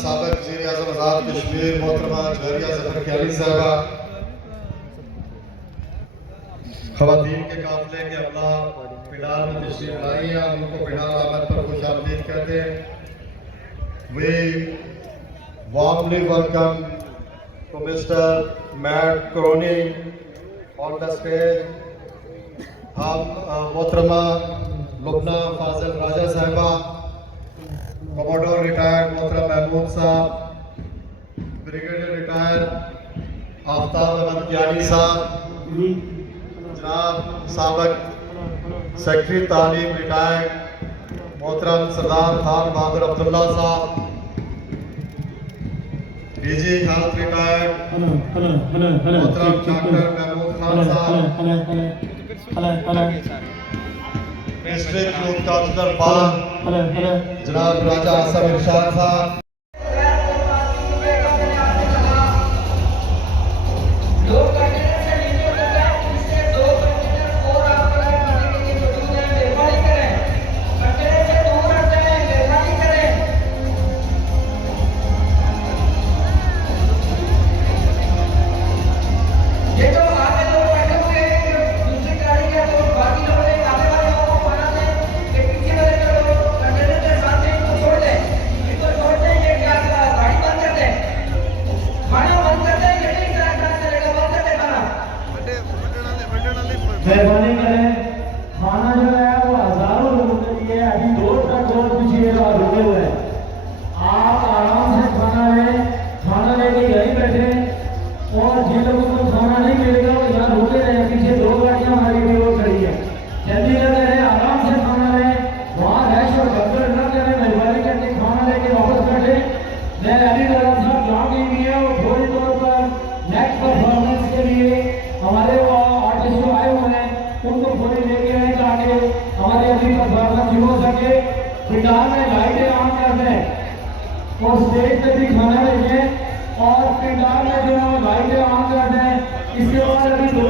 साबिक़ वज़ीर-ए-आज़म आज़ाद कश्मीर मोहतरमा जवेरिया ज़फ़र ख्याली साहिबा, ख़वातीन के काफ़िले के अमला पिंडाल में तशरीफ़ लाई हैं, हम लोग को पिंडाल आमद पर खुश आमदीद कहते हैं। We warmly welcome to Mr. Matt Crony on the stage. हम मोहतरमा लुबना फाजिल राजा साहिबा, कमोडोर रिटायर्ड मोहतरम महमूद साहब, ब्रिगेडियर रिटायर्ड आफ्ताब अहमद कियानी साहब, जनाब साबिक़ सेक्रेटरी तालीम रिटायर्ड मोहतरम सरदार खान बहादुर अब्दुल्ला साहब, डीजी हेल्थ रिटायर्ड मोहतरम डॉक्टर महमूद खान साहब, डिस्ट्रिक्ट यूथ काउंसिलर पान जनाब राजा आसफ इरशाद साहब, मेहरबानी करें। खाना जो है वो हजारों लोगों के लिए अभी दो पीछे रुके हुए हैं। आप आराम से खाना लें, खाना लेके यहीं बैठे, और जिन लोगों को खाना नहीं मिलेगा वो यहाँ रुके रहे। पीछे दो गाड़ियाँ हमारी भी वो खड़ी है, जल्दी लगे रहे, आराम से खाना लें, वहाँ रैश और गड़बड़ न करें। मेहरबानी करके खाना लेके वापस बैठे। मैं अली राजा साहब जहाँ भी है वो थोड़ी तौर पर नेक्स्ट परफॉर्मेंस के लिए हमारे आर्टिस्ट आए हुए हैं, उनको थोड़ी लेके आए ताकि हमारी अगली परफॉर्मेंस हो सके। पिंडाल में लाइटें ऑन कर दें और स्टेज पे भी खाना लेके, और पिंडाल में जो लाइटें ऑन कर दें। इसके बाद अभी 2